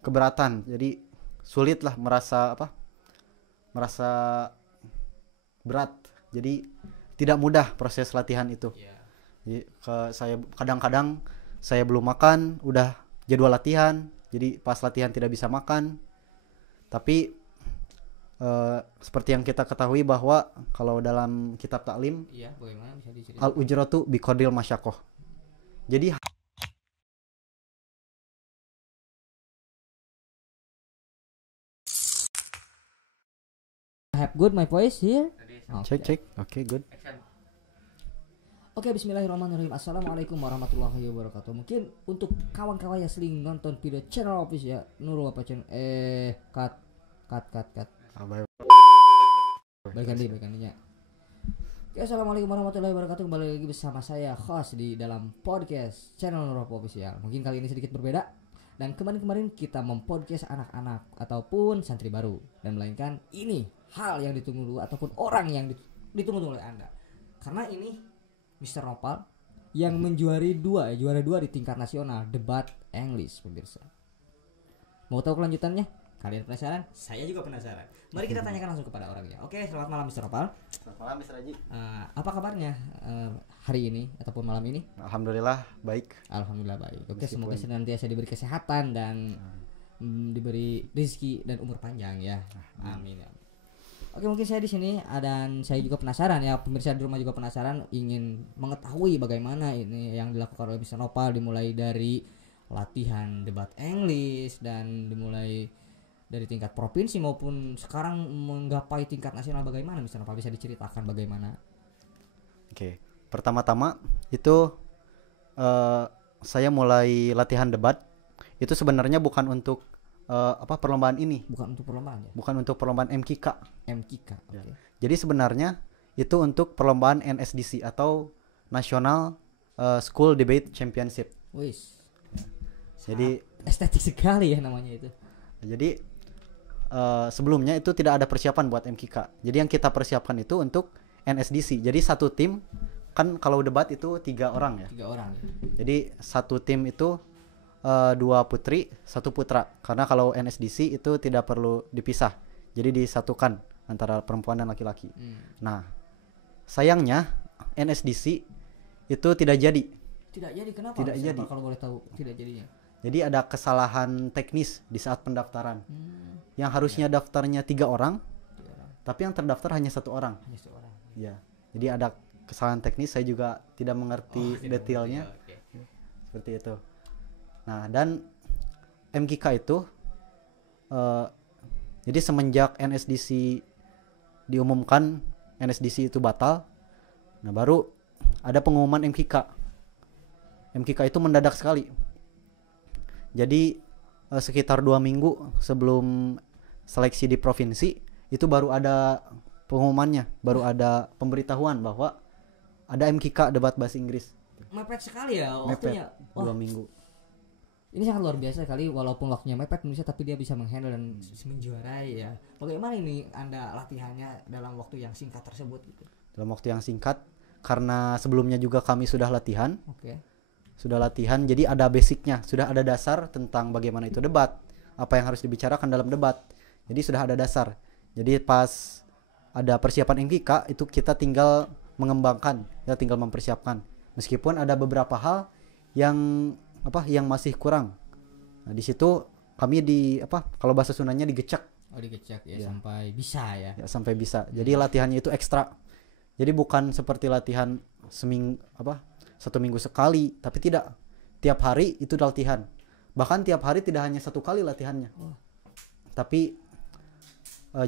keberatan. Jadi sulit lah, merasa berat. Jadi tidak mudah proses latihan itu. Jadi saya kadang-kadang saya belum makan udah jadwal latihan, jadi pas latihan tidak bisa makan. Tapi seperti yang kita ketahui bahwa kalau dalam kitab taklim, bagaimana bisa diceritakan? al ujratu biqadril masyaqqah. Jadi Have good my voice here. cek. Oke, good. Oke, bismillahirrahmanirrahim. Assalamualaikum warahmatullahi wabarakatuh. Mungkin untuk kawan-kawan yang sering nonton video channel official Nurul apa channel cut. Balikannya. Oke, assalamualaikum warahmatullahi wabarakatuh. Kembali lagi bersama saya host di dalam podcast channel Nurul official. Mungkin kali ini sedikit berbeda. Dan kemarin kita mempodcast anak-anak ataupun santri baru, dan melainkan ini hal yang ditunggu ataupun orang yang ditunggu oleh Anda. Karena ini Mr. Nopal yang juara dua di tingkat nasional debat English, pemirsa. Mau tahu kelanjutannya? Kalian penasaran? Saya juga penasaran. Mari kita tanyakan langsung kepada orangnya. Oke, selamat malam Mr. Nopal. Selamat malam Mr. Haji. Apa kabarnya hari ini ataupun malam ini? Alhamdulillah baik. Alhamdulillah baik. Oke, semoga senantiasa diberi kesehatan dan diberi rezeki dan umur panjang ya. Amin. Oke, mungkin saya di sini dan saya juga penasaran ya, pemirsa di rumah juga penasaran, ingin mengetahui bagaimana ini yang dilakukan oleh Mr. Nopal, dimulai dari latihan debat English dan dimulai dari tingkat provinsi maupun sekarang menggapai tingkat nasional. Bagaimana Mr. Nopal, bisa diceritakan bagaimana? Oke. Pertama-tama itu saya mulai latihan debat itu sebenarnya bukan untuk perlombaan ini. Bukan untuk perlombaan ya? Bukan untuk perlombaan MKK. MKK. Ya. Jadi sebenarnya itu untuk perlombaan NSDC atau National School Debate Championship. Wis. Jadi estetik sekali ya namanya itu. Jadi sebelumnya itu tidak ada persiapan buat MKK. Jadi yang kita persiapkan itu untuk NSDC. Jadi satu tim kan kalau debat itu 3 orang ya. 3 orang. Jadi satu tim itu 2 putri, 1 putra. Karena kalau NSDC itu tidak perlu dipisah. Jadi disatukan antara perempuan dan laki-laki. Nah, sayangnya NSDC itu tidak jadi. Tidak jadi, kenapa? Tidak jadi. Kalau boleh tahu tidak jadinya. Jadi ada kesalahan teknis di saat pendaftaran. Yang harusnya daftarnya 3 orang, tapi yang terdaftar hanya 1 orang. Hanya 1 orang. Ya. Jadi ada kesalahan teknis, saya juga tidak mengerti detailnya. Seperti itu. Nah, dan MKK itu jadi semenjak NSDC diumumkan NSDC itu batal, nah baru ada pengumuman MKK. MKK itu mendadak sekali. Jadi sekitar 2 minggu sebelum seleksi di provinsi itu baru ada pengumumannya, baru ada pemberitahuan bahwa ada MKK debat bahasa Inggris. Mepet sekali ya waktunya. Mepet, 2 minggu. Ini sangat luar biasa sekali, walaupun waktunya mepet Indonesia, tapi dia bisa menghandle dan menjuarai ya. Bagaimana ini Anda latihannya dalam waktu yang singkat tersebut gitu? Dalam waktu yang singkat, karena sebelumnya juga kami sudah latihan. Oke. Sudah latihan, jadi ada basicnya, sudah ada dasar tentang bagaimana itu debat, apa yang harus dibicarakan dalam debat. Jadi sudah ada dasar. Jadi pas ada persiapan MKK itu kita tinggal mengembangkan, ya tinggal mempersiapkan. Meskipun ada beberapa hal yang masih kurang. Nah, di situ kami kalau bahasa Sundanya digecek. Oh, digecek ya, sampai bisa ya. Ya, sampai bisa. Jadi latihannya itu ekstra. Jadi bukan seperti latihan 1 minggu sekali, tapi tidak. Tiap hari itu latihan. Bahkan tiap hari tidak hanya 1 kali latihannya. Tapi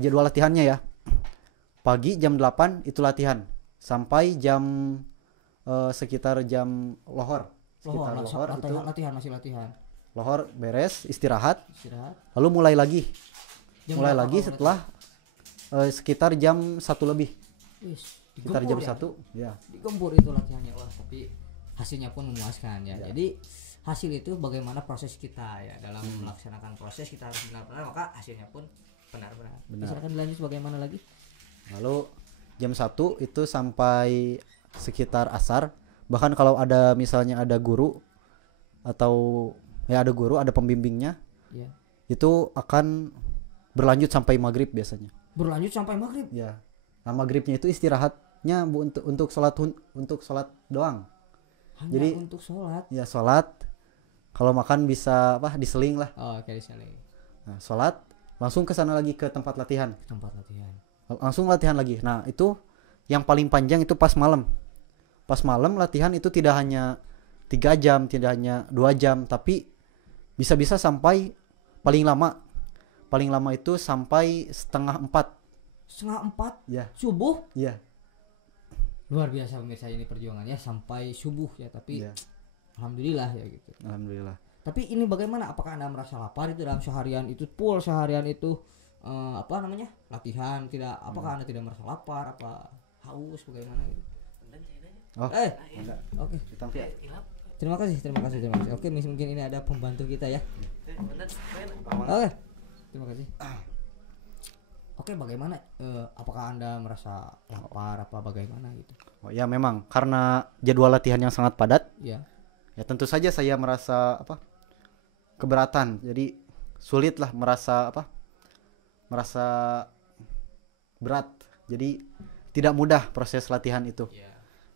jadwal latihannya ya. Pagi jam 8 itu latihan sampai jam sekitar jam lohor. Sekitar lohor itu masih latihan. Lohor beres, istirahat. Lalu mulai lagi. Setelah sekitar jam 1 lebih. Sekitar jam 1 ya. Digempur itu latihannya. Wah, tapi hasilnya pun memuaskan ya. Jadi hasil itu bagaimana proses kita ya dalam melaksanakan proses, kita harus benar-benar, maka hasilnya pun benar-benar. Silakan dilanjut bagaimana lagi? Lalu jam 1 itu sampai sekitar asar. Bahkan kalau ada misalnya ada guru atau ya ada guru, ada pembimbingnya, itu akan berlanjut sampai maghrib biasanya. Berlanjut sampai maghrib. Ya. Nah, maghribnya itu istirahatnya untuk sholat doang. Hanya Jadi untuk sholat. ya sholat. Kalau makan bisa diseling lah. Oh, oke diseling. Nah, sholat langsung ke sana lagi ke tempat latihan. Tempat latihan. Langsung latihan lagi. Nah, itu yang paling panjang itu pas malam. Pas malam latihan itu tidak hanya 3 jam, tidak hanya 2 jam, tapi bisa-bisa sampai paling lama itu sampai setengah 4. Setengah 4 Ya. subuh. Iya. Luar biasa pemirsa ini perjuangannya sampai subuh ya, tapi Iya. alhamdulillah ya gitu. Alhamdulillah. Tapi ini bagaimana? Apakah Anda merasa lapar itu dalam seharian itu full seharian itu latihan tidak? Apakah Anda tidak merasa lapar? Apa haus? Bagaimana gitu? Oh. Enggak. Oke. Terima kasih. Oke, mungkin ini ada pembantu kita ya. Oke. Terima kasih. Oke, bagaimana? Apakah Anda merasa lapar? Apa bagaimana gitu? Oh, ya memang karena jadwal latihan yang sangat padat. Ya. Ya tentu saja saya merasa keberatan. Jadi sulit lah merasa berat. Jadi tidak mudah proses latihan itu. Ya.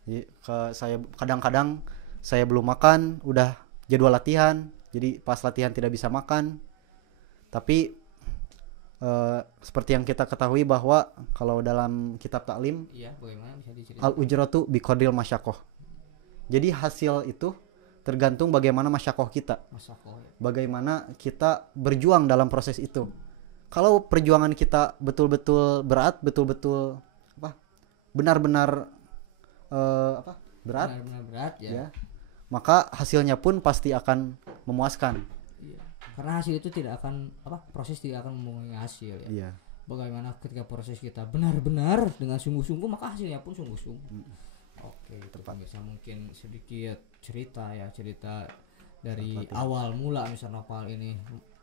Jadi saya kadang-kadang saya belum makan, udah jadwal latihan. Jadi pas latihan tidak bisa makan. Tapi seperti yang kita ketahui bahwa kalau dalam kitab taklim, Iya, bagaimana bisa diceritakan? al ujratu biqadril masyakoh. Jadi hasil itu tergantung bagaimana masyakoh kita. Masakoh ya. Bagaimana kita berjuang dalam proses itu. Kalau perjuangan kita betul-betul berat, betul-betul benar-benar berat, Benar-benar berat ya. ya, maka hasilnya pun pasti akan memuaskan. Iya. Karena hasil itu tidak akan proses tidak akan mempunyai hasil ya. Iya. Bagaimana ketika proses kita benar-benar dengan sungguh-sungguh maka hasilnya pun sungguh-sungguh. Oke, tepat. Bisa mungkin sedikit cerita dari awal mula misalnya Nopal ini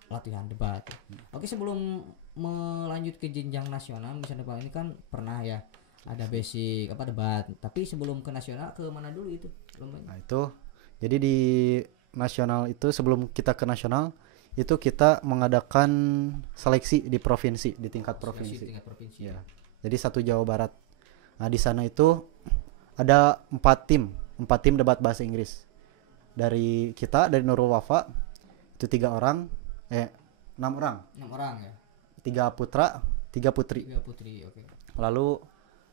latihan debat. Oke, sebelum melanjut ke jenjang nasional misalnya Nopal ini kan pernah ya ada basic debat. Tapi sebelum ke nasional ke mana dulu itu lombanya? Nah, itu jadi di nasional itu sebelum kita ke nasional itu kita mengadakan seleksi di provinsi, di tingkat provinsi. Seleksi di tingkat provinsi. Ya. Jadi 1 Jawa Barat. Nah, di sana itu ada 4 tim debat bahasa Inggris. Dari Nurul Wafa itu 6 orang. 6 orang ya. 3 putra, 3 putri. 3 putri, oke. Lalu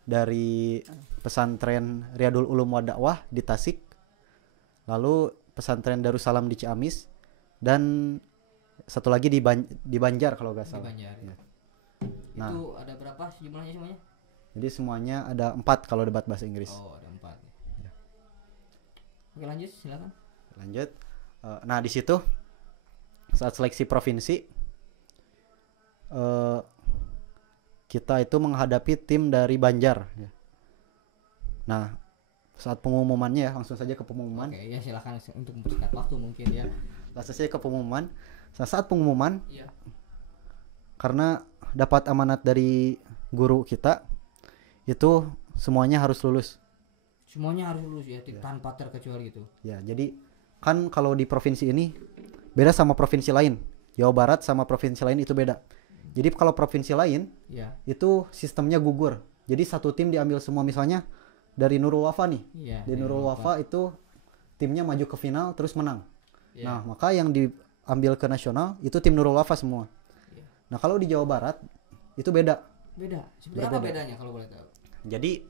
dari pesantren Riyadul Ulum wa Dakwah di Tasik, lalu pesantren Darussalam di Ciamis, dan satu lagi di Banjar kalau nggak salah. Di Banjar. Ya. Nah, itu ada berapa jumlahnya semuanya? jadi semuanya ada 4 kalau debat bahasa Inggris. Oh, ada 4. Ya. Oke, lanjut silakan. Lanjut. Nah, di situ saat seleksi provinsi kita itu menghadapi tim dari Banjar ya. Nah, saat pengumumannya ya, langsung saja ke pengumuman. Oke, ya silakan untuk mempersingkat waktu mungkin ya. Langsung saja ke pengumuman. Saat pengumuman, Iya. karena dapat amanat dari guru kita, itu semuanya harus lulus. Semuanya harus lulus ya, tanpa terkecuali itu. Ya, jadi kan kalau di provinsi ini beda sama provinsi lain. Jawa Barat sama provinsi lain itu beda. Jadi kalau provinsi lain ya, itu sistemnya gugur. Jadi satu tim diambil semua, misalnya dari Nurul Wafa nih. ya Di Nurul Wafa itu timnya maju ke final terus menang. ya. Nah, maka yang diambil ke nasional itu tim Nurul Wafa semua. Ya. Nah, kalau di Jawa Barat itu beda. Seperti apa bedanya kalau boleh tahu? Jadi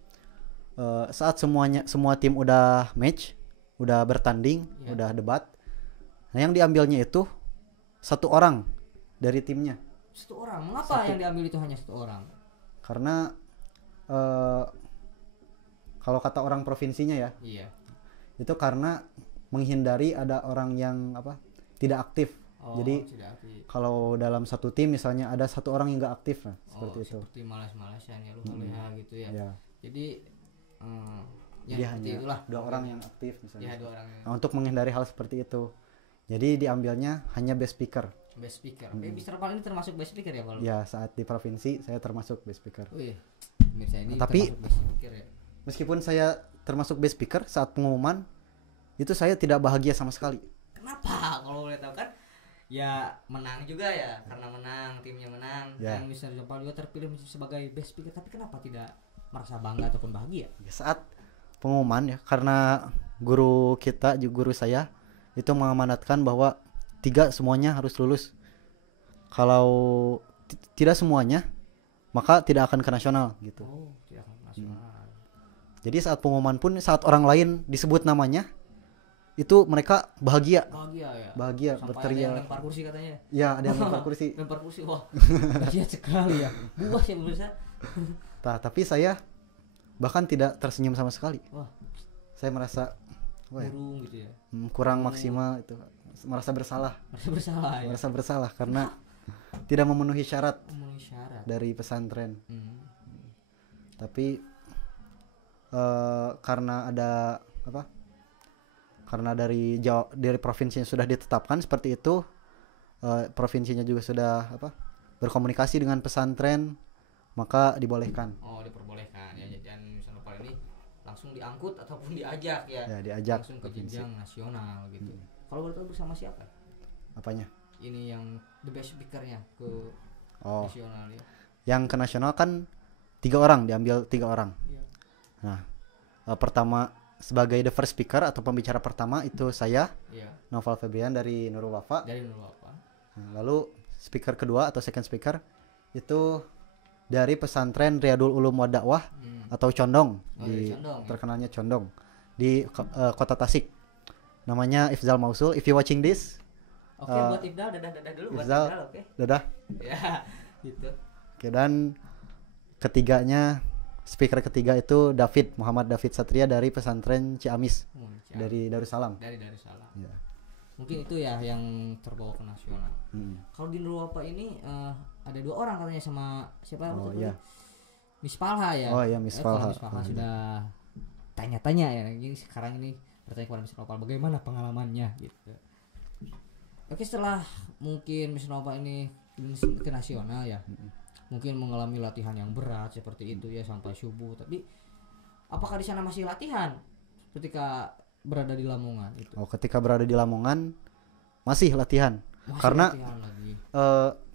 saat semua tim udah match, udah bertanding, ya, udah debat. Nah, yang diambilnya itu 1 orang dari timnya. 1 orang. Mengapa yang diambil itu hanya 1 orang? Karena kalau kata orang provinsinya ya, Iya. itu karena menghindari ada orang yang tidak aktif. Oh, Jadi tidak aktif. kalau dalam satu tim misalnya ada 1 orang yang nggak aktif, nah seperti itu. Seperti malas-malasan ya, lupa-lupa gitu ya. Ya. Jadi Jadi seperti hanya itulah. 2 orang yang aktif misalnya. Ya, 2 orang yang Nah, untuk menghindari hal seperti itu, jadi diambilnya hanya best speaker. best speaker. Mr. Pal ini termasuk best speaker ya, Pak? Ya, saat di provinsi saya termasuk best speaker. Wih, pemirsa ini Tapi termasuk best speaker ya. meskipun saya termasuk best speaker saat pengumuman, itu saya tidak bahagia sama sekali. Kenapa? Kalau boleh tahu kan ya menang juga ya, karena menang, timnya menang, Ya. dan Mr. Jopal juga terpilih sebagai best speaker. Tapi kenapa tidak merasa bangga ataupun bahagia? Ya, saat pengumuman ya, karena guru kita juga guru saya itu mengamanatkan bahwa 3 semuanya harus lulus. Kalau tidak semuanya, maka tidak akan ke nasional gitu. Oh, tidak akan nasional. Jadi saat pengumuman pun, saat orang lain disebut namanya, itu mereka bahagia, Bahagia ya. bahagia, Sampai ada yang berteriak. lempar kursi katanya. Ya, ada yang lempar kursi. Lempar kursi, wah, dahsyat sekali ya. Buas ya pemirsa. Nah, tapi saya bahkan tidak tersenyum sama sekali. Wah, Saya merasa wah, burung gitu ya. kurang maksimal itu, merasa bersalah, Merasa bersalah ya. merasa bersalah karena tidak memenuhi syarat Memenuhi syarat. dari pesantren. Hmm. Tapi karena ada apa? Karena dari dari provinsinya sudah ditetapkan seperti itu, provinsinya juga sudah apa? Berkomunikasi dengan pesantren, maka dibolehkan. Oh, diperbolehkan ya. Dan Mr. Nopal ini langsung diangkut ataupun diajak ya. Ya, diajak Langsung ke provinsi. jenjang nasional gitu. Kalau boleh tahu bersama siapa? Apanya? Ini yang the best speakernya ke Oh, nasional ya. yang ke nasional kan 3 orang, diambil 3 orang. Iya. Nah, pertama sebagai the first speaker atau pembicara pertama itu saya, Iya. Noval Febrian dari Nurul Wafa. Dari Nurul Wafa. Nah, lalu speaker kedua atau second speaker itu dari pesantren Riyadul Ulum wa Dakwah atau Condong, Oh, di dari Condong, ya. terkenalnya Condong di kota Tasik. Namanya Ifzal Mausul. If you watching this, Oke, buat Ifdal dadah dulu buat Ifdal. Ifdal, oke. dadah. Ya, gitu. Oke, dan ketiganya speaker ketiga itu Muhammad David Satria dari pesantren Ciamis Siap. dari Darussalam. Dari Darussalam. Ya. Mungkin itu ya yang terbawa ke nasional. Kalau di Nurul Wafa ini ada 2 orang katanya sama siapa? Oh, tuh? iya. Miss Falha ya. Oh, iya, Miss Kalau Falha. Miss Falha sudah tanya-tanya ya. Ini sekarang ini bertanya kepada Miss Nopal bagaimana pengalamannya gitu. Oke, setelah mungkin Miss Nopal ini ke nasional ya. Mungkin mengalami latihan yang berat seperti itu ya sampai subuh, tapi apakah di sana masih latihan ketika berada di Lamongan itu? Oh, ketika berada di Lamongan masih latihan. Masih Karena latihan lagi.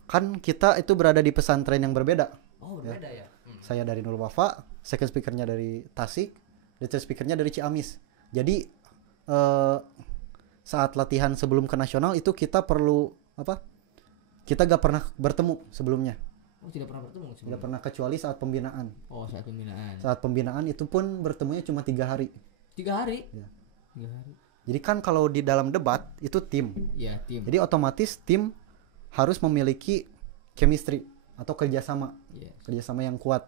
kan kita itu berada di pesantren yang berbeda. Oh, berbeda ya. Saya dari Nurul Wafa, second speakernya dari Tasik, third speakernya dari Ciamis. Jadi saat latihan sebelum ke nasional itu kita perlu apa? Kita gak pernah bertemu sebelumnya. Oh, tidak pernah bertemu sebelumnya? Tidak pernah, kecuali saat pembinaan. Oh, saat pembinaan. Saat pembinaan itu pun bertemunya cuma 3 hari. 3 hari? Ya. 3 hari. Jadi kan kalau di dalam debat itu tim. Ya, tim. Jadi otomatis tim harus memiliki chemistry atau kerjasama. Yes. Kerjasama yang kuat.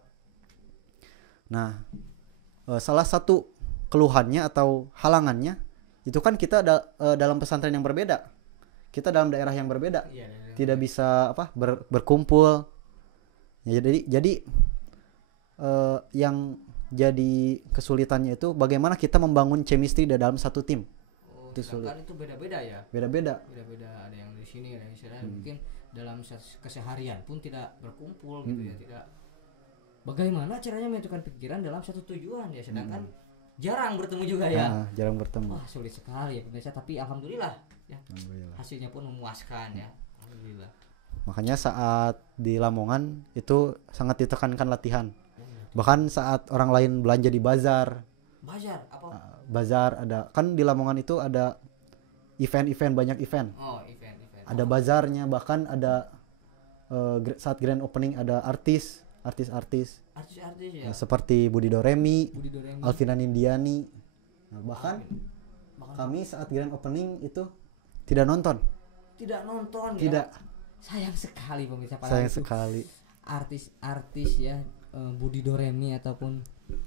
Nah, salah satu keluhannya atau halangannya itu kan kita dalam pesantren yang berbeda. Kita dalam daerah yang berbeda. Iya, Tidak bisa apa berkumpul. Ya, jadi yang jadi kesulitannya itu bagaimana kita membangun chemistry di dalam satu tim. Oh, Itu sulit. sedangkan itu beda-beda ya. Beda-beda. Beda-beda, ada yang di sini, ada yang di sana. Mungkin dalam keseharian pun tidak berkumpul gitu ya, tidak. Bagaimana caranya menyatukan pikiran dalam satu tujuan ya, sedangkan jarang bertemu juga ya. Nah, jarang bertemu. Wah, sulit sekali ya pemirsa, tapi alhamdulillah ya. Alhamdulillah. Hasilnya pun memuaskan ya. Alhamdulillah. Makanya saat di Lamongan itu sangat ditekankan latihan. Bahkan saat orang lain belanja di bazar, Bazar apa? bazar ada kan di Lamongan itu ada event-event, banyak event. Oh, event. Ada bazarnya, bahkan ada saat grand opening ada artis Artis-artis ya. seperti Budi Doremi, Budi Doremi. Alvina Nindiani. Nah, bahkan kami saat grand opening itu tidak nonton. Tidak nonton ya. Tidak. Sayang sekali pemirsa, Sayang itu sekali. artis-artis ya, Budi Doremi ataupun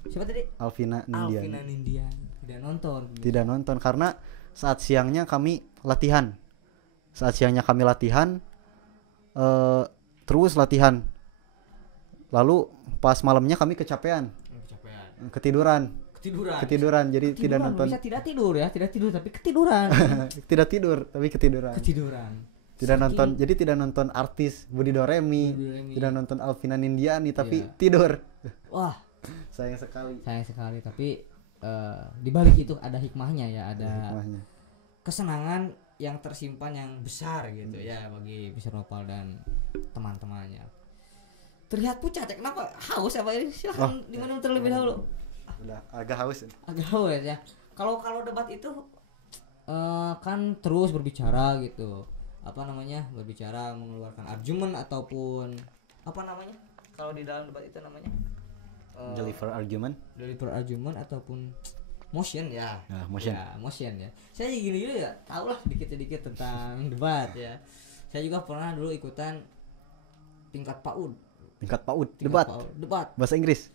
siapa tadi? Alvina Alvina Nindiani. Nindian tidak nonton. Tidak nonton karena saat siangnya kami latihan. Terus latihan. Lalu pas malamnya kami kecapean, Kecapean. ketiduran, jadi tidak nonton. Bisa tidak tidur ya, tidak tidur tapi ketiduran. Tidak tidur tapi ketiduran. Tidak nonton, jadi tidak nonton artis Budi Doremi, tidak nonton Alvina Nindiani tapi tidur. Wah, Sayang sekali. tapi di balik itu ada hikmahnya ya, ada Hikmahnya. kesenangan yang tersimpan yang besar gitu ya bagi Mr. Nopal dan teman-temannya. Terlihat pucat ya, kenapa haus apa ini? Silahkan diminum terlebih dahulu. Udah agak haus. Agak haus ya. Kalau debat itu kan terus berbicara gitu. Apa namanya? Berbicara mengeluarkan argumen ataupun apa namanya? Kalau di dalam debat itu namanya Deliver argument ataupun motion ya. Nah, motion. Ya, motion ya. Saya gini ya, tahu lah dikit-dikit tentang debat ya. Saya juga pernah dulu ikutan tingkat PAUD. Debat. Bahasa Inggris.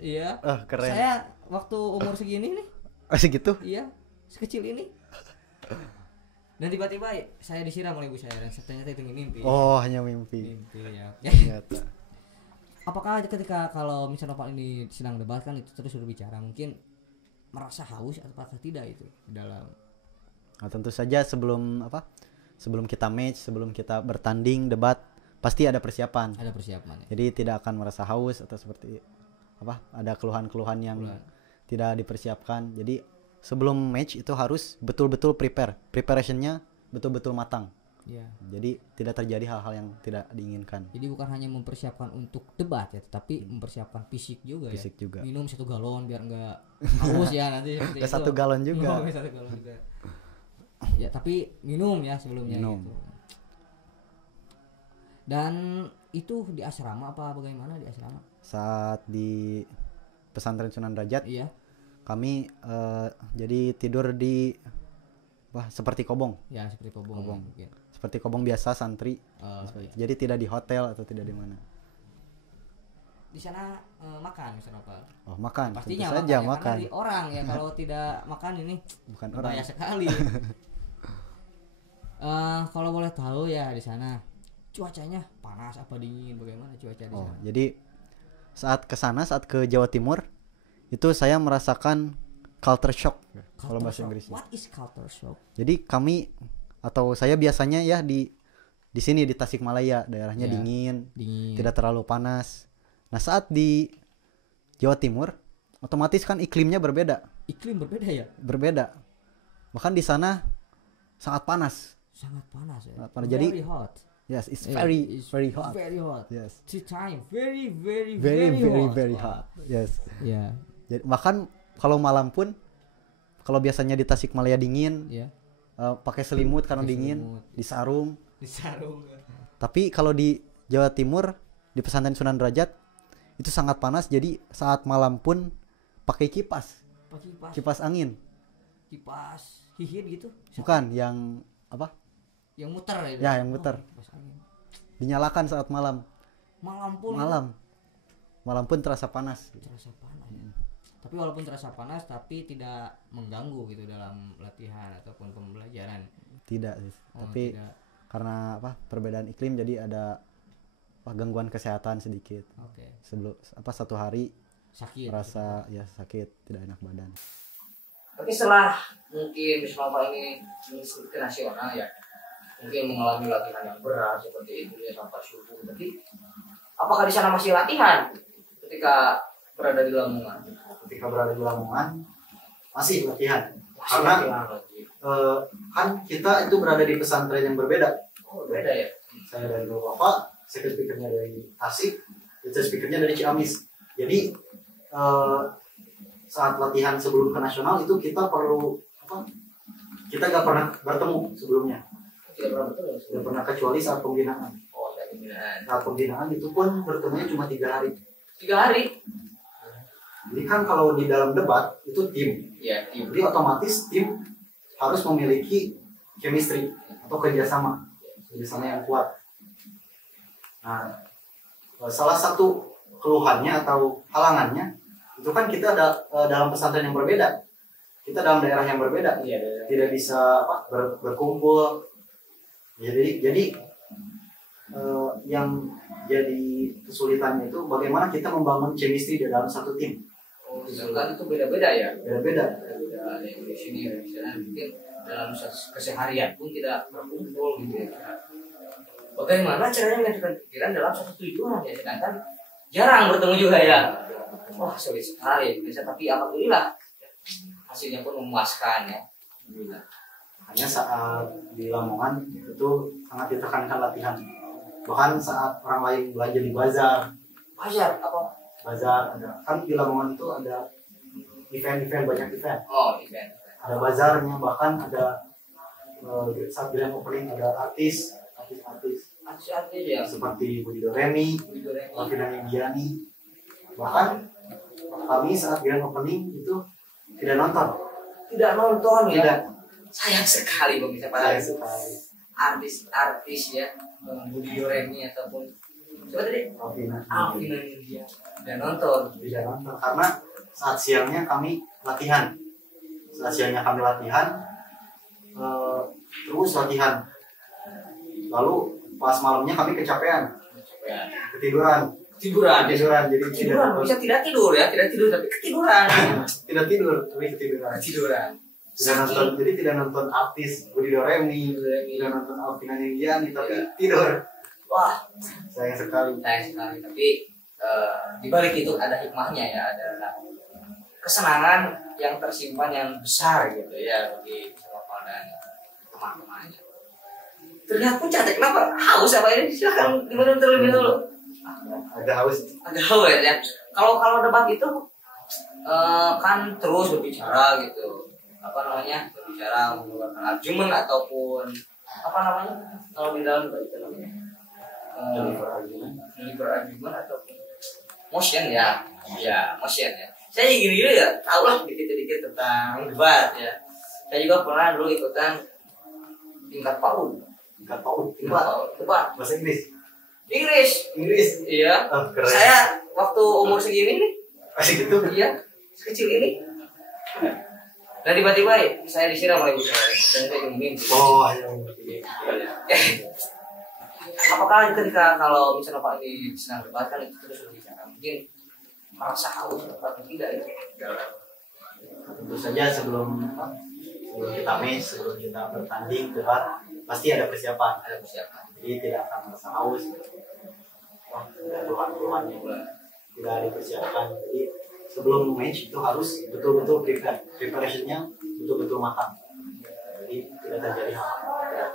Iya. Keren. Saya waktu umur segini nih. Segitu? Iya, sekecil ini. Dan tiba-tiba saya disiram oleh ibu saya dan ternyata itu mimpi. Oh, hanya mimpi. Mimpi ya. Ternyata. Apakah ketika kalau misalnya Nopal ini sedang debat kan itu terus berbicara mungkin merasa haus atau tidak itu dalam? Nah, tentu saja sebelum kita match, sebelum kita bertanding debat pasti ada persiapan. Ada persiapan ya. Jadi tidak akan merasa haus atau seperti ada keluhan-keluhan yang tidak dipersiapkan. Jadi sebelum match itu harus betul-betul preparationnya betul-betul matang. Ya. Jadi tidak terjadi hal-hal yang tidak diinginkan. Jadi bukan hanya mempersiapkan untuk debat ya, tetapi mempersiapkan fisik juga. Minum 1 galon biar enggak haus ya nanti seperti itu. 1 galon juga. 1 galon juga. Ya, tapi minum ya sebelumnya gitu. Dan itu di asrama apa bagaimana di asrama? Saat di pesantren Sunan Derajat, iya. Kami jadi tidur di seperti kobong. Ya, seperti kobong. Mungkin. Seperti kobong biasa santri. Iya. Jadi tidak di hotel atau tidak di mana. Di sana makan misalnya apa? Oh, makan. Pastinya tentu saja makan. Karena di orang ya kalau tidak makan ini bukan bahaya orang. sekali. Kalau boleh tahu ya di sana cuacanya panas apa dingin, bagaimana cuaca di sana? Jadi saat ke Jawa Timur itu saya merasakan culture shock kalau bahasa Inggris. What is culture shock? Jadi saya biasanya ya di sini di Tasikmalaya daerahnya dingin, tidak terlalu panas. Nah, saat di Jawa Timur otomatis kan iklimnya berbeda. Iklim berbeda ya? Berbeda. Bahkan di sana sangat panas. Sangat panas ya. Jadi very hot. Yes, it's very hot. Very hot. Yes. Tea time very hot. Yes. Ya. Jadi bahkan kalau malam pun kalau biasanya di Tasikmalaya dingin, pakai selimut karena dingin, di sarung. Tapi kalau di Jawa Timur di pesantren Sunan Derajat itu sangat panas, jadi saat malam pun pakai kipas. Kipas angin. Kipas hihit gitu? Bukan, yang apa? Yang muter ya? Ya, yang muter. Dinyalakan saat malam. Malam pun terasa panas. Terasa panas. Tapi walaupun terasa panas tapi tidak mengganggu gitu dalam latihan ataupun pembelajaran. Tidak sih. Tapi tidak. Karena perbedaan iklim jadi ada gangguan kesehatan sedikit. Oke. Sebelum 1 hari sakit. Merasa sakit, tidak enak badan. Tapi setelah mungkin Nopal ini mengikuti ke nasional ya, mungkin mengalami latihan yang berat seperti itu ya sampai subuh. Tapi apakah di sana masih latihan ketika berada di Lamongan? Ketika berada di Lamongan masih latihan. Karena kan kita itu berada di pesantren yang berbeda. Oh, beda ya. Saya dari Bapak, second speakernya dari Tasik, third speakernya dari Ciamis. Jadi saat latihan sebelum ke nasional itu kita perlu kita nggak pernah bertemu sebelumnya. Tidak pernah kecuali saat pembinaan. Saat pembinaan itu pun bertemunya cuma 3 hari. 3 hari? Jadi kan kalau di dalam debat itu tim. Iya, tim. Jadi otomatis tim harus memiliki chemistry atau kerjasama yang kuat. Nah, salah satu keluhannya atau halangannya itu kan kita ada dalam pesantren yang berbeda, kita dalam daerah yang berbeda, tidak bisa berkumpul. Jadi yang jadi kesulitannya itu bagaimana kita membangun chemistry di dalam satu tim. Oh, sedangkan itu beda-beda ya? Beda-beda. Ada yang di sini, misalnya mungkin dalam keseharian pun tidak berkumpul gitu ya. Bagaimana caranya menentukan pikiran dalam satu tujuan ya, sedangkan jarang bertemu juga ya. Wah, sulit sekali bisa, tapi alhamdulillah hasilnya pun memuaskan ya. Alhamdulillah. Hanya saat di Lamongan itu sangat ditekankan latihan. Bahkan saat orang lain belanja di bazar apa? Bazar ada kan di Lamongan itu ada event-event, banyak event. Oh, event. Ada bazarnya, bahkan ada saat grand opening ada artis Ya. seperti Budi Doremi, Alvina Indiani. Bahkan kami saat grand opening itu tidak nonton. Tidak nonton ya. Tidak. Sayang sekali pemirsa Sayang para sekali. artis ya, Budi Doremi ataupun siapa tadi? Alvina India. Dan nonton. Tidak nonton karena saat siangnya kami latihan. Terus latihan. Lalu pas malamnya kami kecapean, ketiduran. Jadi Bisa tidak tidur tapi ketiduran. tidak tidur tapi ketiduran. Tidak nonton artis Budi Doremi, tidak nonton Alvina Indiani, tapi tidur. Wah, Sayang sekali. Tapi di balik itu ada hikmahnya ya, ada kesenangan yang tersimpan yang besar gitu ya bagi Bapak dan teman-temannya. Terlihat pucat, kenapa? Haus apa ini? Silakan diminum terlebih dulu. Agak haus Ya. Kalau debat itu kan terus berbicara gitu. Berbicara menggunakan argumen ataupun kalau di dalam debat itu namanya deliver argument ataupun motion ya. Motion ya. Saya gini ya, tahu lah dikit-dikit tentang debat ya. Saya juga pernah dulu ikutan tingkat PAUD. Debat bahasa Inggris. Iya. Oh, keren. Saya waktu umur segini nih, Masih gitu. iya, sekecil ini. Dan tiba-tiba saya disiram oleh ibu saya dan saya diumumin. Oh, iya. Apakah ketika kalau misalnya Pak ini sedang debat kan itu terus berbicara mungkin merasa haus atau tidak ya? Tentu saja sebelum kita bertanding debat pasti ada persiapan. Jadi tidak akan merasa haus. Ada keluhan-keluhannya tidak dipersiapkan. Jadi sebelum match itu harus betul-betul preparationnya betul-betul matang. Jadi tidak terjadi hal-hal.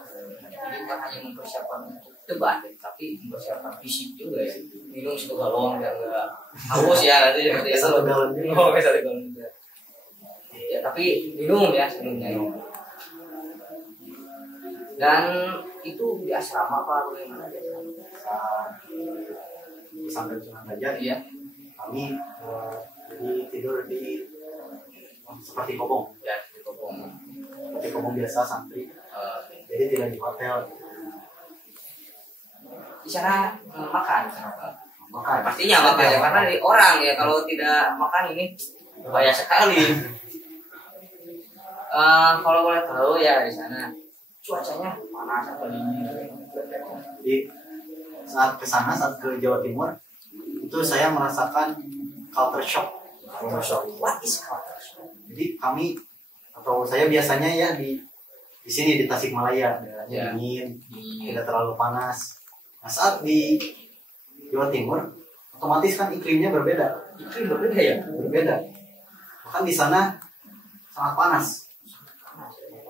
Jadi bukan hanya mempersiapkan untuk debat, tapi mempersiapkan fisik juga ya. Minum satu galon biar nggak haus ya nanti seperti itu. Satu galon juga. Oh, satu galon juga. Ya, tapi minum ya sebelumnya. Dan itu di asrama apa atau di mana aja? Pesantren Sunan Derajat. Iya. Kami jadi tidur di seperti kobong. Ya, di Kopong. Seperti kobong biasa santri. Jadi tidak di hotel. Di sana makan kenapa? Makan. Pastinya makan ya karena di orang ya kalau tidak makan ini bahaya sekali. Kalau boleh tahu ya di sana cuacanya panas apa dingin? Jadi saat ke Jawa Timur itu saya merasakan culture shock. What is culture shock? Jadi saya biasanya ya di sini di Tasikmalaya Ya. dingin, tidak terlalu panas. Nah saat di Jawa Timur otomatis kan iklimnya berbeda. Iklim berbeda ya? Berbeda. Bahkan di sana sangat panas.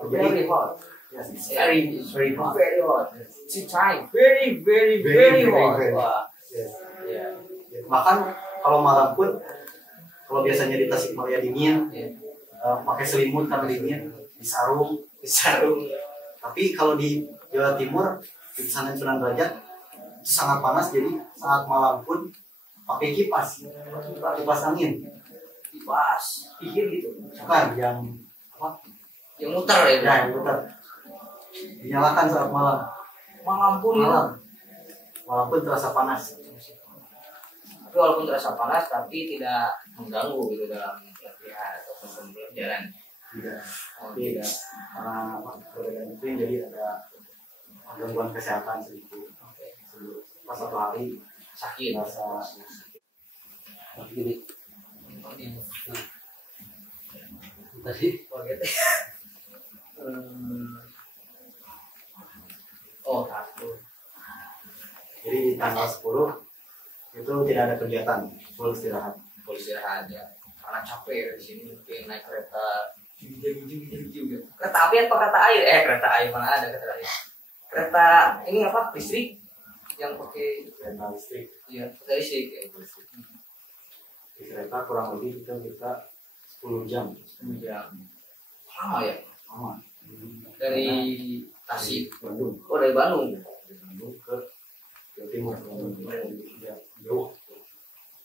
Very hot. Yes, it's Very hot. Very hot. It's time very hot. Wah. Yes. Ya. Bahkan kalau malam pun, kalau biasanya di Tasikmalaya dingin, pakai selimut karena dingin, di sarung. Tapi kalau di Jawa Timur, di pesantren Sunan Derajat itu sangat panas, jadi saat malam pun pakai kipas angin. Kipas. Dingin gitu. Bukan yang Yang muter ya. Ya, yang putar. Dinyalakan saat malam. Malam pun ya. Malam pun terasa panas. Tapi walaupun terasa panas tapi tidak mengganggu gitu dalam latihan atau pembelajaran. Tidak. Oh, Tidak. Karena perbedaan itu jadi ada gangguan kesehatan sedikit. Pas satu hari sakit. rasa Jadi tadi oh takut. Jadi di tanggal 10 itu tidak ada kegiatan, full istirahat. Polisi istirahat ya karena capek di sini mungkin naik kereta Kereta api apa kereta air? Kereta air mana ada kereta air? Kereta ini apa? Listrik yang pakai kereta listrik. iya kereta listrik. Di kereta kurang lebih kita 10 jam. 10 jam. Lama ya? Lama. Dari Tasik. Bandung. Oh dari Bandung. Dari Bandung ke Jawa Timur. Ya, jauh.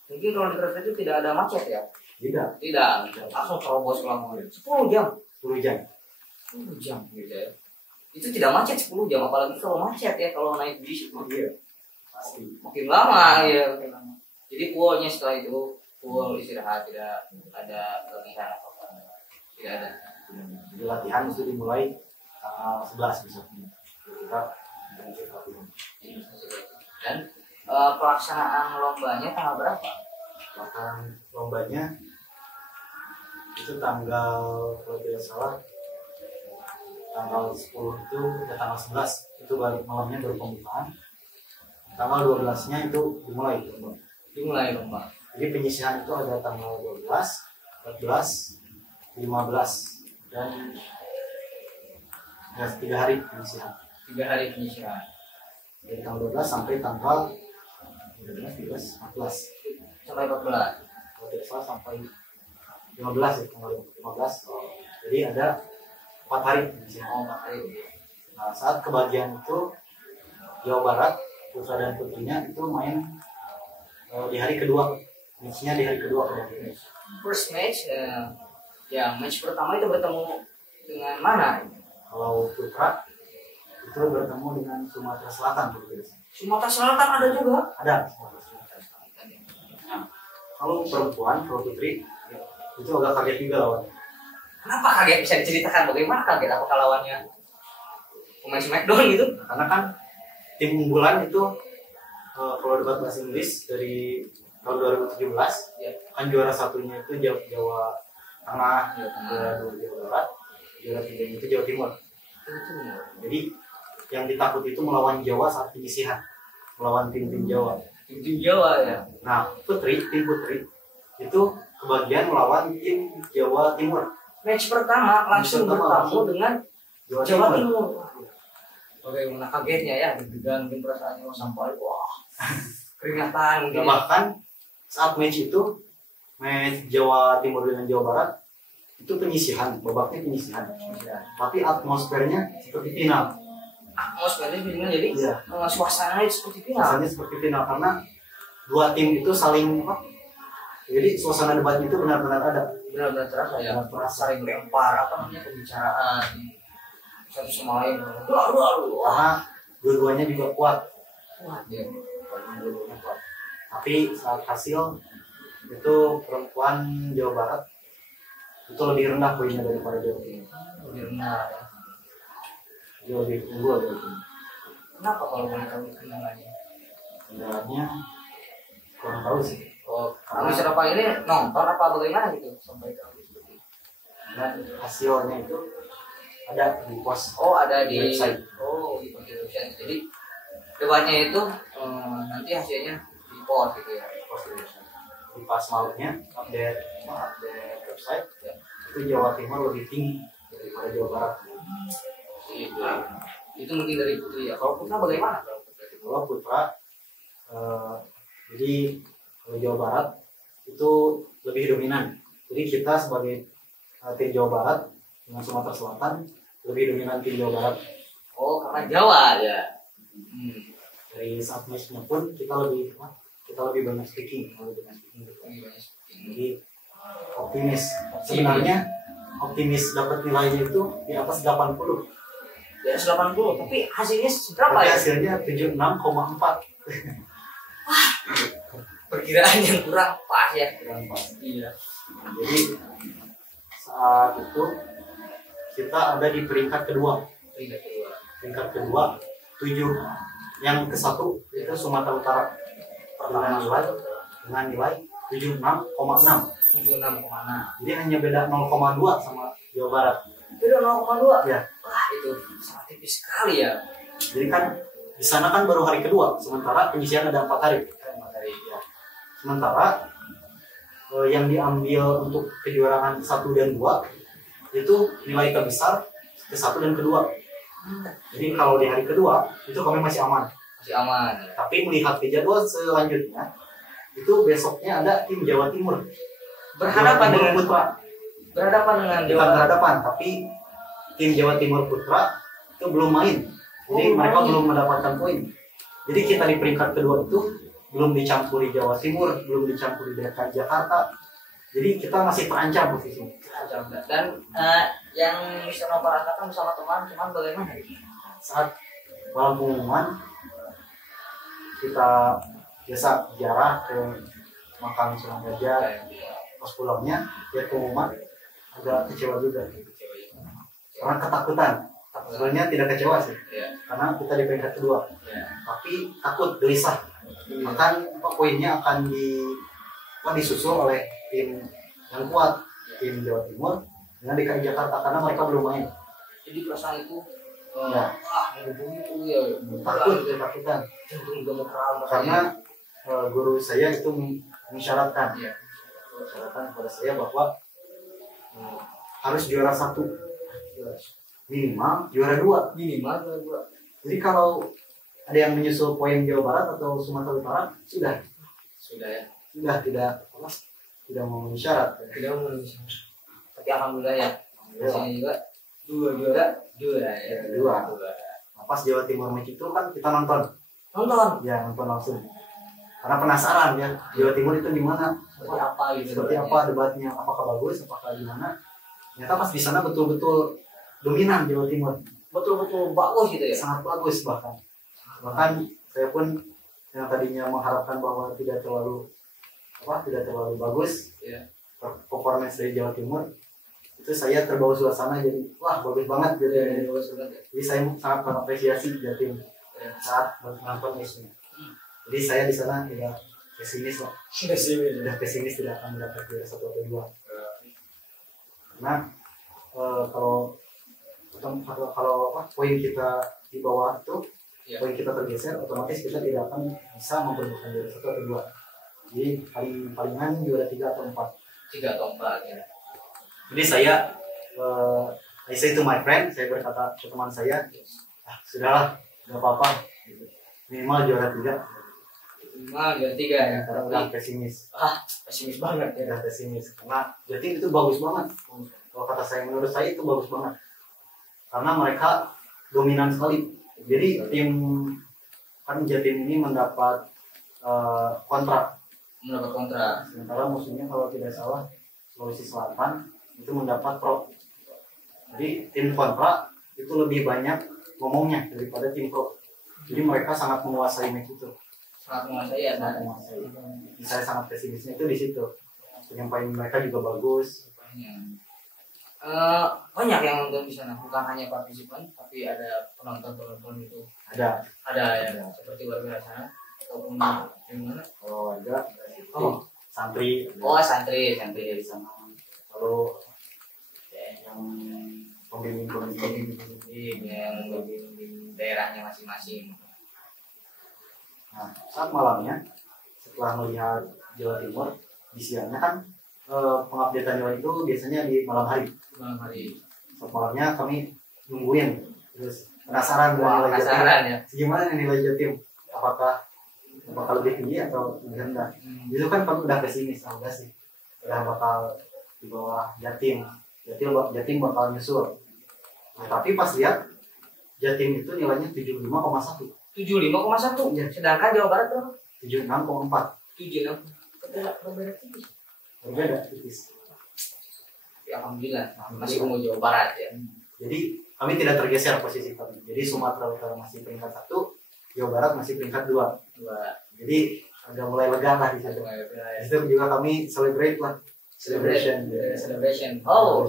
Mungkin kalau di kereta itu tidak ada macet ya? Tidak. Tidak. Langsung terobos selama 10 jam. 10 jam. 10 jam gitu ya. Itu tidak macet 10 jam, apalagi kalau macet ya kalau naik bis itu Iya. Pasti. makin lama ya. Makin lama. Jadi pullnya setelah itu pull istirahat, tidak ada latihan apa apa. Tidak ada. Jadi latihan itu dimulai tanggal 11 besoknya. Kita latihan. Dan pelaksanaan lombanya tanggal berapa? Bahkan lombanya itu tanggal kalau tidak salah tanggal 10 itu ya tanggal 11 itu balik malamnya baru pembukaan. Tanggal 12-nya itu dimulai lomba. Dimulai lomba. Jadi penyisihan itu ada tanggal 12, 14, 15 dan ya 3 hari penyisihan. 3 hari penyisihan. Dari tanggal 12 sampai tanggal 13, 14. Sampai 14. Kalau tidak salah sampai 15 ya tanggal 15. Jadi ada 4 hari penyisihan. Oh, 4 hari. Nah, saat kebagian itu Jawa Barat putra dan putrinya itu main di hari kedua, matchnya di hari kedua. First match, ya match pertama itu bertemu dengan mana? Kalau putra itu bertemu dengan Sumatera Selatan. Sumatera Selatan ada juga. Ada Sumatera Selatan. Nah, kalau perempuan, kalau putri itu agak kaget juga lawan. Kenapa kaget? Bisa diceritakan bagaimana kaget? Apakah lawannya pemain Smackdown gitu? Karena kan tim unggulan itu kalau debat bahasa Inggris dari tahun 2017 Ya. kan juara satunya itu Jawa Tengah, juara 2 Jawa Barat, juara 3 itu Jawa Timur. Jadi yang ditakut itu melawan Jawa saat penyisihan, melawan tim-tim Jawa. Tim Jawa ya. Nah, tim putri itu kebagian melawan tim Jawa Timur. Match pertama langsung bertemu dengan Jawa Timur. Bagaimana kagetnya ya, deg-degan mungkin perasaannya sampai wah keringatan mungkin. Nah, bahkan saat match itu match Jawa Timur dengan Jawa Barat itu penyisihan, babaknya penyisihan. Tapi atmosfernya seperti final. Atmosfernya final jadi Iya. Suasananya seperti final. Rasanya seperti final karena dua tim itu saling apa? Jadi suasana debatnya itu benar-benar ada. Benar-benar terasa ya. Benar-benar Saling lempar apa namanya pembicaraan satu sama lain. Aduh. Karena dua-duanya juga kuat. Kuat ya. Dua-duanya kuat. Tapi saat hasil itu perempuan Jawa Barat itu lebih rendah poinnya daripada Jawa Timur. Lebih rendah ya. Dia lebih unggul Jawa Timur. Kenapa kalau boleh tahu kendalanya? Kendalanya kurang tahu sih. Oh, kamu siapa ini nonton apa bagaimana gitu sampai tahu seperti itu. Dan hasilnya itu ada di pos. Oh, ada di website. Oh, di website. Jadi debatnya itu nanti hasilnya di post gitu ya. Pos di website. Di pas malamnya update website ya, itu Jawa Timur lebih tinggi daripada Jawa Barat. Gitu. Itu mungkin dari putri ya. Kalau putra bagaimana? Kalau putra jadi kalau Jawa Barat itu lebih dominan. Jadi kita sebagai tim Jawa Barat dengan Sumatera Selatan lebih dominan tim Jawa Barat. Oh, karena Jawa ya. Dari saat matchnya pun kita lebih banyak speaking, Jadi optimis. Sebenarnya optimis dapat nilainya itu di atas 80. Di atas 80, tapi hasilnya berapa Tapi ya? hasilnya 76,4. Perkiraan yang kurang pas ya. Kurang pas. Iya. Jadi saat itu kita ada di peringkat kedua. Peringkat kedua 7. Yang ke satu itu Sumatera Utara dengan nilai 76,6. 76,6. Jadi hanya beda 0,2 sama Jawa Barat. Beda 0,2. Ya. Wah, itu sangat tipis sekali ya. Jadi kan di sana kan baru hari kedua, sementara penyisihan ada 4 hari. Ya. Sementara yang diambil untuk kejuaraan 1 dan 2 itu nilai terbesar ke-1 dan kedua. Jadi kalau di hari kedua itu kami masih aman. Masih aman. Tapi melihat ke jadwal selanjutnya itu besoknya ada tim Jawa Timur Berhadapan dengan Putra. Berhadapan dengan Bukan Jawa. berhadapan, tapi tim Jawa Timur Putra itu belum main. Jadi belum mereka main. belum mendapatkan poin. Jadi kita di peringkat kedua itu belum dicampuri Jawa Timur, belum dicampuri DKI Jakarta. Jadi kita masih terancam posisinya. Dan yang Mister Nova rasakan bersama teman-teman bagaimana? Saat malam pengumuman kita biasa ziarah ke makam Sunan Gajah. Pas pulangnya lihat pengumuman agak kecewa juga karena ketakutan. Sebenarnya tidak kecewa sih, Iya. karena kita di peringkat kedua, Iya. tapi takut gelisah. Bahkan poinnya akan disusul oleh tim yang kuat, tim Jawa Timur dengan DKI Jakarta, karena mereka belum main. Jadi perasaan itu Ya. menghubungi itu ya Takut, ketakutan. jantung gemeteran Karena guru saya itu mensyaratkan, Iya. mensyaratkan kepada saya bahwa harus juara 1, minimal juara 2. minimal gua Jadi kalau ada yang menyusul poin Jawa Barat atau Sumatera Utara sudah sudah ya tidak memenuhi syarat. tidak memenuhi. Tapi alhamdulillah ya di Ya, sini juga juara ya. Dua. Pas Jawa Timur match itu kan kita nonton langsung karena penasaran ya Jawa Timur itu gimana, Seperti apa gitu. seperti apa debatnya, apakah bagus, apakah gimana. Ternyata pas di sana betul-betul dominan Jawa Timur, Betul-betul bagus gitu ya. sangat bagus. Bahkan saya pun yang tadinya mengharapkan bahwa tidak terlalu bagus Iya. performance dari Jawa Timur, itu saya terbawa suasana, jadi wah bagus banget gitu. Bagus banget ya. Jadi saya sangat mengapresiasi Jatim Ya. saat menonton matchnya. Jadi saya di sana tidak pesimis lah, tidak akan mendapat juara 1 atau 2. Karena kalau poin kita di bawah itu, Ya. poin kita tergeser, otomatis kita tidak akan bisa memperebutkan juara 1 atau 2. Jadi palingan juara 3 atau 4. 3 atau 4 ya. Jadi saya I say to my friend, saya berkata ke teman saya, sudahlah, nggak apa-apa, minimal juara 3. Minimal juara 3 ya. Karena udah pesimis, Pesimis banget ya. udah pesimis. Karena Jatim itu bagus banget. Kalau kata saya, menurut saya itu bagus banget. Karena mereka dominan sekali. Jadi Jatim ini mendapat kontrak. Mendapat kontrak. Sementara musuhnya kalau tidak salah Sulawesi Selatan itu mendapat pro. Jadi tim kontra itu lebih banyak ngomongnya daripada tim pro. Jadi mereka sangat menguasai match itu. Sangat menguasai ya. Sangat menguasai. Jadi saya sangat pesimisnya itu di situ. Penyampaian mereka juga bagus. Banyak yang nonton di sana, bukan hanya partisipan, tapi ada penonton itu. Ada Ya, seperti warga sana ataupun yang mana? kalau ada Oh. santri, Santri di sana. Lalu yang pembimbing yang membimbing daerahnya masing-masing. Nah, saat malamnya setelah melihat Jawa Timur di siangnya kan pengupdatean nilai itu biasanya di malam hari. Malam hari. Saat malamnya kami nungguin, terus penasaran dengan nilai Jatim. Penasaran ya. Gimana nih nilai Jatim? Apakah lebih tinggi atau lebih rendah? Itu kan kami udah pesimis, udah sih, udah bakal di bawah Jatim bakal nyusul. Nah, tapi pas lihat Jatim itu nilainya 75,1. 75,1. Iya. Sedangkan Jawa Barat berapa? 76,4. 76. Berbeda tipis. Berbeda tipis. Ya, alhamdulillah masih unggul Jawa Barat ya. Jadi kami tidak tergeser posisi kami. Jadi Sumatera Utara masih peringkat 1, Jawa Barat masih peringkat 2. Jadi agak mulai lega lah di situ. Di situ juga kami celebrate lah. Celebration. How?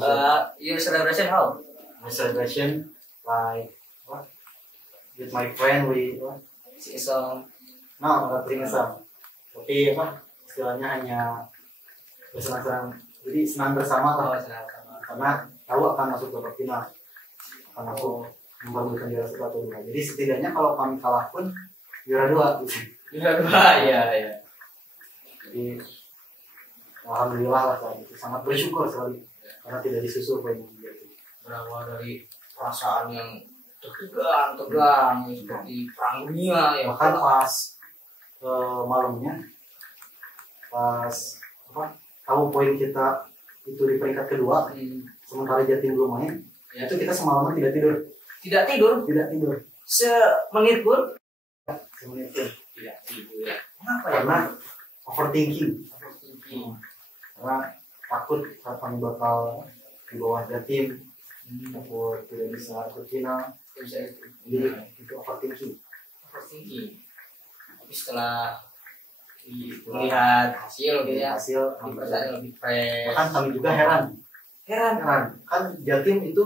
Your celebration how? My celebration like what? With my friend So, not sing a song. Tapi istilahnya hanya bersenang-senang. Jadi senang bersama lah. Karena tahu akan masuk ke final, akan masuk memperebutkan juara 1 atau 2. Jadi setidaknya kalau kami kalah pun juara 2 gitu. ya. Jadi alhamdulillah lah saat itu sangat bersyukur sekali. karena tidak disusul poin negatif. Berawal dari perasaan yang tegang seperti perang dunia ya. Bahkan pas malamnya pas tahu poin kita itu di peringkat kedua, sementara Jatim belum main, Ya. itu kita semalaman tidak tidur. Tidak tidur semenit pun. Semenit pun. Tidak tidur ya. Kenapa ya? Karena overthinking. Overthinking. Karena takut kapan bakal di bawah Jatim, takut tidak bisa ikut final. Bisa itu. Jadi itu overthinking. Overthinking. Tapi setelah melihat hasil gitu ya, Hasil di perasaan lebih fresh. bahkan kami juga heran Heran. kan Jatim itu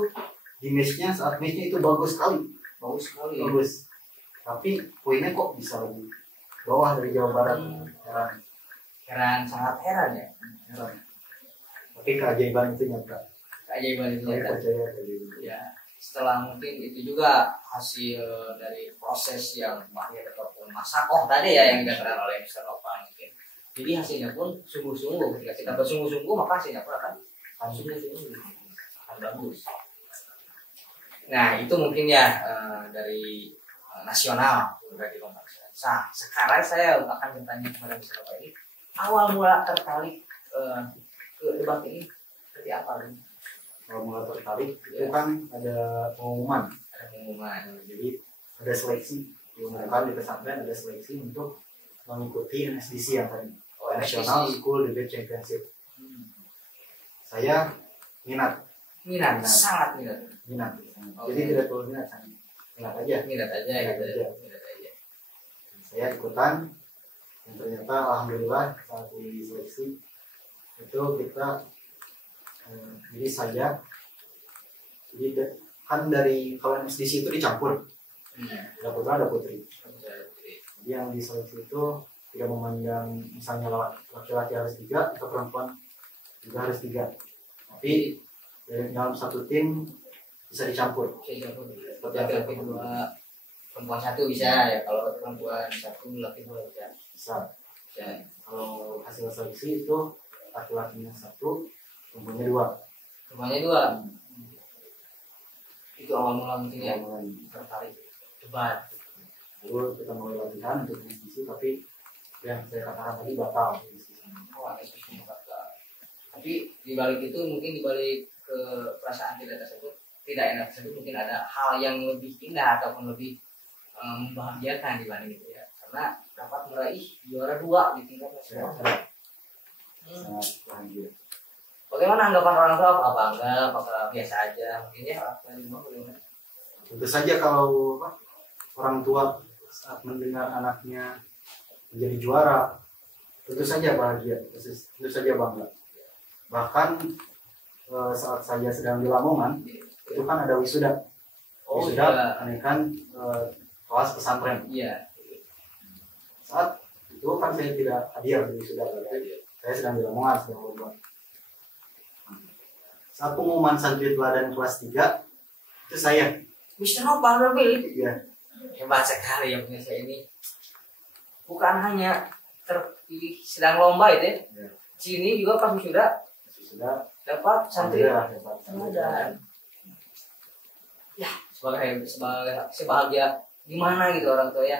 di matchnya saat matchnya itu bagus sekali, Bagus sekali. bagus, tapi poinnya kok bisa lebih bawah dari Jawa Barat. Heran, Sangat heran ya. heran. Tapi keajaiban itu nyata. Keajaiban itu Kami ya. percaya keajaiban. Ya, setelah mungkin itu juga hasil dari proses yang mahir ataupun masakoh tadi ya yang dikatakan oleh Mr. Nopan mungkin. Jadi hasilnya pun sungguh-sungguh, ketika kita bersungguh-sungguh maka hasilnya pun akan sungguh-sungguh, akan bagus. Nah itu mungkin ya dari nasional dari lomba. Nah sekarang saya akan bertanya kepada Mr. Nopan ini, awal mula tertarik ke debat ini seperti apa? Kalau mulai tertarik itu kan ada pengumuman, jadi ada seleksi, diumumkan di pesantren ada seleksi untuk mengikuti SDC yang tadi, National School Debate Championship. Saya minat, sangat minat. Jadi tidak perlu minat, minat aja. Minat aja. Saya ikutan, dan ternyata alhamdulillah saat di seleksi itu kita jadi saya kan dari kalau SDC itu dicampur, ada putra ada putri. Jadi yang di seleksi itu tidak memandang misalnya laki-laki harus 3 atau perempuan juga harus 3, tapi dalam satu tim bisa dicampur. Laki-laki 2, perempuan 1 bisa ya. Kalau perempuan 1, laki 2 bisa. Kalau hasil seleksi itu laki-lakinya 1, perempuannya 2. Perempuannya 2. Itu awal mula mungkin ya tertarik debat. Lalu kita mulai latihan untuk diskusi, tapi yang saya katakan tadi batal. Tapi di balik itu mungkin di balik ke perasaan tidak enak tersebut mungkin ada hal yang lebih indah ataupun lebih membahagiakan dibanding itu ya, karena dapat meraih juara 2 di tingkat nasional. Sangat bahagia. Bagaimana anggapan orang tua? Apa bangga? Apakah biasa aja? Mungkin ya bagaimana? Tentu saja kalau orang tua saat mendengar anaknya menjadi juara, tentu saja bahagia, tentu saja bangga. Bahkan saat saya sedang di Lamongan, itu kan ada wisuda. Wisuda kenaikan kelas pesantren. Iya. Saat itu kan saya tidak hadir di wisuda, saya sedang di Lamongan, sedang lomba. Saat pengumuman santri teladan kelas 3, itu saya. Mr. Nopan terpilih. Iya. Hebat sekali ya pemirsa ini. Bukan hanya terpilih sedang lomba itu ya. Ya. Sini juga pas wisuda Sudah dapat santri teladan. Ya, sebahagia gimana gitu orang tua ya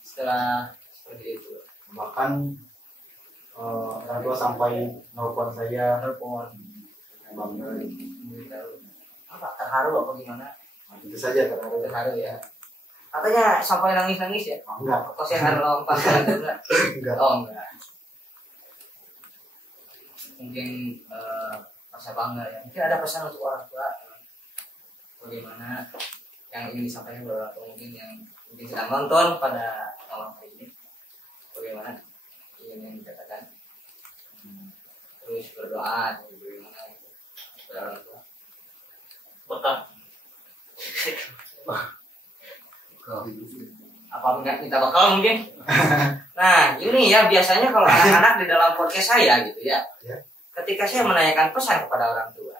setelah seperti itu. Bahkan orang tua sampai nelfon saya, bangga. Apa terharu apa gimana? Itu saja terharu. Terharu ya. Katanya sampai nangis ya? Enggak. Kok saya harus lompat itu enggak? Enggak. Oh enggak. Mungkin rasa bangga ya. Mungkin ada pesan untuk orang tua bagaimana yang ingin disampaikan kepada orang tua mungkin yang mungkin sedang nonton pada malam hari ini. Bagaimana yang dikatakan? Terus berdoa bagaimana kepada orang tua. Betul. Apa minta bakal mungkin? Nah ini ya biasanya kalau anak-anak di dalam podcast saya gitu ya, ketika saya menanyakan pesan kepada orang tua,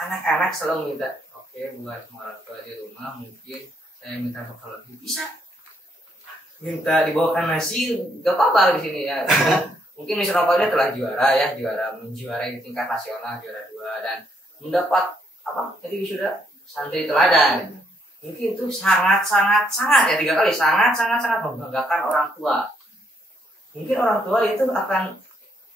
anak-anak selalu minta, oke, buat semua orang tua di rumah mungkin saya minta bakal lebih bisa, minta dibawakan nasi gak apa-apa di sini ya. mungkin Mister Nopal ini telah juara menjuarai di tingkat nasional juara 2 dan mendapat apa tadi wisuda santri teladan. Mungkin itu sangat ya 3 kali sangat membanggakan orang tua. Mungkin orang tua itu akan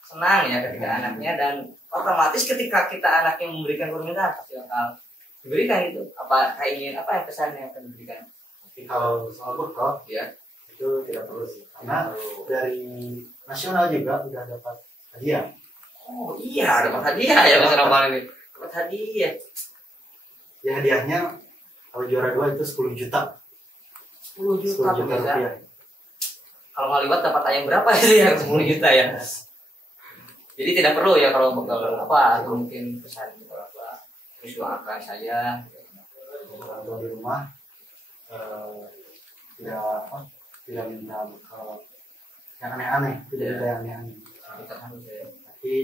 senang ya ketika anaknya, dan otomatis ketika kita anaknya memberikan permintaan pasti bakal diberikan itu apa ingin apa yang pesan yang akan diberikan. Tapi kalau soal bekal Ya. itu tidak perlu sih, karena dari nasional juga udah dapat hadiah. Oh iya, dapat hadiah ya Mas Ramal ini. Dapat hadiah. Ya hadiahnya kalau juara 2 itu 10 juta. 10 juta, 10 juta pemirsa. rupiah. Kalau nggak liwat dapat ayam berapa sih yang 10 juta ya? Jadi tidak perlu ya kalau apa atau mungkin pesan kepada apa terus doakan saya Orang tua di rumah tidak minta bekal yang aneh-aneh, tidak minta yang aneh-aneh. kita harus ya. Tapi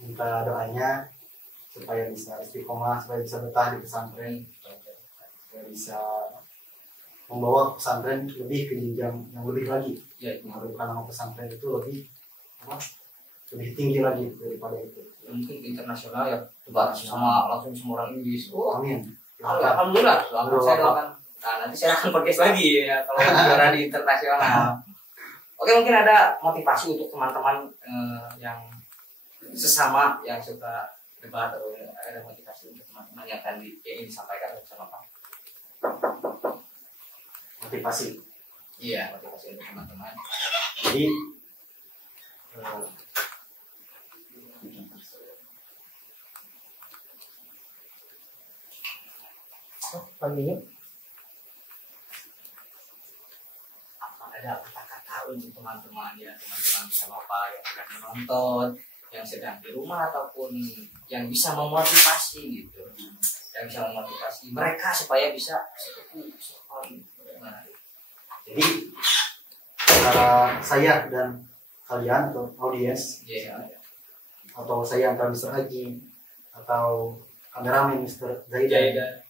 minta doanya supaya bisa istiqomah, supaya bisa betah di pesantren, supaya bisa membawa pesantren lebih ke jenjang yang lebih lagi. Ya, Mengharumkan nama pesantren itu lebih tinggi lagi daripada itu. mungkin internasional ya coba sama langsung semua orang Inggris. Oh, Amin. alhamdulillah. Doakan saya doakan. Nah, nanti saya akan podcast lagi ya kalau juara di internasional. Oke, mungkin ada motivasi untuk teman-teman yang sesama yang suka debat atau ada motivasi untuk teman-teman yang akan ingin disampaikan bersama Pak. Motivasi. Iya, motivasi untuk teman-teman. Jadi Paginya ada kata-kata untuk teman-teman ya, teman-teman sama apa yang sedang menonton, yang sedang di rumah ataupun yang bisa memotivasi gitu, yang bisa memotivasi mereka supaya bisa seperti jadi antara saya dan kalian atau audiens ya, atau saya antara Mr. Haji atau kameramen Mr. Zaidan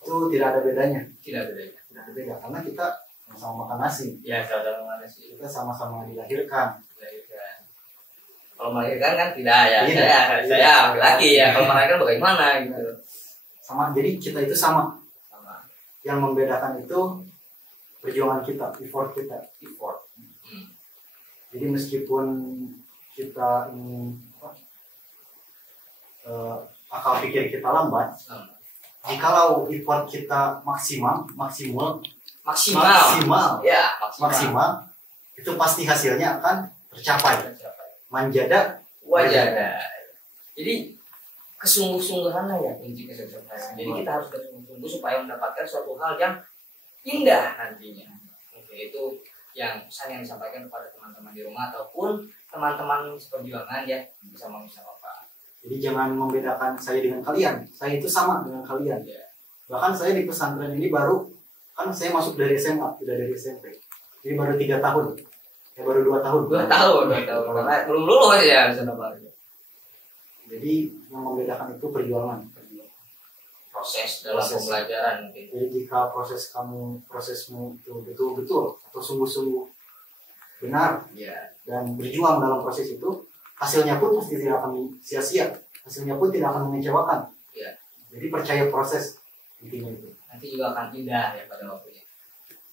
itu tidak ada bedanya, tidak beda tidak ada beda karena kita sama-sama makan nasi, ya saudara mana sih kita sama-sama dilahirkan. kalau melahirkan kan tidak ya, Tidak. saya laki ya, kalau melahirkan bagaimana gitu Sama, jadi kita itu sama. sama Yang membedakan itu perjuangan kita, effort kita. effort. Jadi meskipun kita ini akal pikir kita lambat, jikalau effort kita maksimal Ya, itu pasti hasilnya akan tercapai. Manjada Wajada. Jadi kesungguh-sungguhan ya kunci kesuksesan. Jadi kita harus bersungguh-sungguh supaya mendapatkan suatu hal yang indah nantinya. Oke, itu yang pesan yang disampaikan kepada teman-teman di rumah ataupun teman-teman seperjuangan ya bersama apa. Jadi jangan membedakan saya dengan kalian. Saya itu sama dengan kalian. Ya. Bahkan saya di pesantren ini baru, kan saya masuk dari SMA, tidak dari SMP. Jadi baru 3 tahun. Ya baru 2 tahun. 2 tahun. Karena belum lulus ya Senopal. Jadi yang membedakan itu perjuangan. Proses dalam Proses. pembelajaran mungkin. Jadi jika prosesmu itu betul-betul atau sungguh-sungguh benar Ya. dan berjuang dalam proses itu, hasilnya pun pasti tidak akan sia-sia. Hasilnya pun tidak akan mengecewakan. Ya. Jadi percaya proses intinya itu. Nanti juga akan indah ya pada waktunya.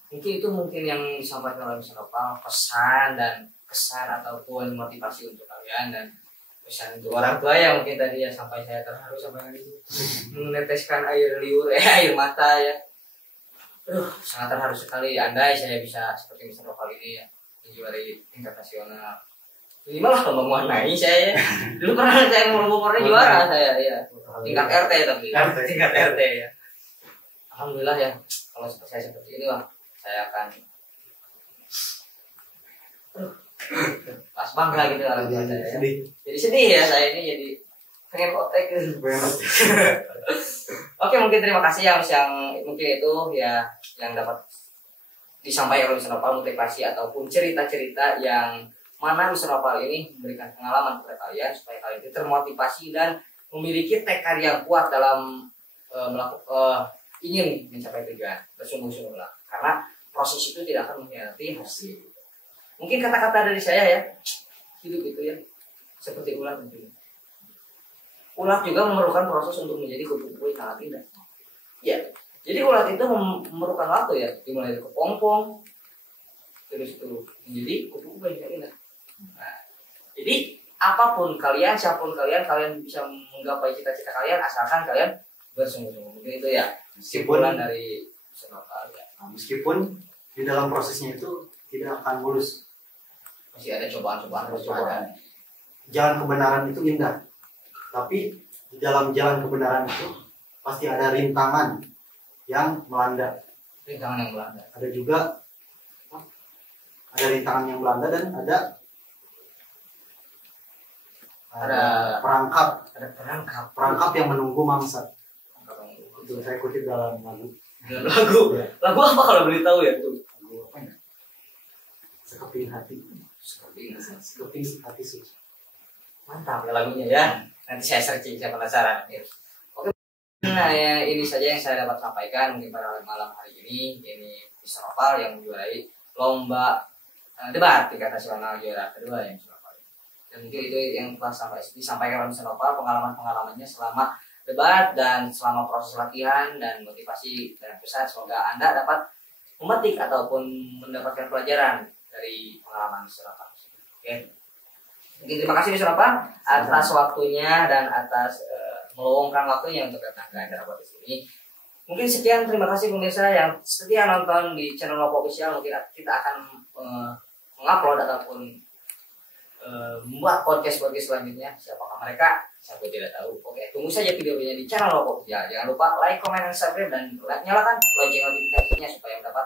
Mungkin itu yang disampaikan oleh Senopal, pesan dan kesan ataupun motivasi untuk kalian dan pesan untuk orang tua ya mungkin tadi ya sampai saya terharu sampai hari ini meneteskan air liur air mata ya. Sangat terharu sekali andai saya bisa seperti Mr. Nopal ini ya menjuarai tingkat nasional. Ini malah lomba mewarnai saya ya. Dulu pernah saya lomba mewarnai juara saya ya. Tingkat RT tapi. Tingkat RT ya. Alhamdulillah ya kalau saya seperti ini wah saya akan pas bangga gitu orang tua saya ya. Jadi sedih ya saya ini jadi pengen kotek gitu. Oke mungkin terima kasih yang mungkin itu ya yang dapat disampaikan oleh Mr. Nopal motivasi ataupun cerita-cerita yang mana Mr. Nopal ini memberikan pengalaman kepada kalian supaya kalian itu termotivasi dan memiliki tekad yang kuat dalam ingin mencapai tujuan bersungguh-sungguhlah karena proses itu tidak akan mengkhianati hasil. Mungkin kata-kata dari saya ya, hidup itu ya seperti ulat tentunya. Ulat juga memerlukan proses untuk menjadi kupu-kupu yang sangat indah. Ya, jadi ulat itu memerlukan waktu ya, dimulai dari kepompong, terus itu menjadi kupu-kupu yang sangat indah. Nah, jadi apapun kalian, siapapun kalian bisa menggapai cita-cita kalian asalkan kalian bersungguh-sungguh. Mungkin itu ya kesimpulan dari Senopal ya. Nah, meskipun di dalam prosesnya itu tidak akan mulus, Masih ada cobaan-cobaan terus ada. jalan kebenaran itu indah, tapi di dalam jalan kebenaran itu pasti ada rintangan yang melanda. Rintangan yang melanda. Ada juga rintangan yang melanda dan ada perangkap Ada perangkap yang menunggu mangsa. perangkap. Itu saya kutip dalam lagu. Lagu apa kalau boleh tahu ya tuh? Lagu apa ya? Sekeping hati. Sekeping hati suci. Mantap ya lagunya ya. Nanti saya searching, saya penasaran. Oke. Nah ya ini saja yang saya dapat sampaikan mungkin pada malam hari ini. Ini Mr. Nopal yang menjuarai lomba debat tingkat nasional juara kedua yang Surabaya. Dan mungkin itu yang telah disampaikan oleh Mr. Nopal, pengalamannya selama debat dan selama proses latihan dan motivasi dan pesan. Semoga Anda dapat memetik ataupun mendapatkan pelajaran dari pengalaman Mr. Nopal. Oke. Mungkin terima kasih Mr. Nopal atas waktunya dan atas meluangkan waktunya untuk datang ke acara podcast ini. Mungkin sekian, terima kasih pemirsa yang setia nonton di channel Ropo Official. Mungkin kita akan mengupload ataupun membuat podcast selanjutnya. Siapakah mereka? Saya pun tidak tahu. Oke, tunggu saja videonya di channel Ropo Official. Jangan lupa like, comment, dan subscribe dan nyalakan lonceng notifikasinya supaya mendapat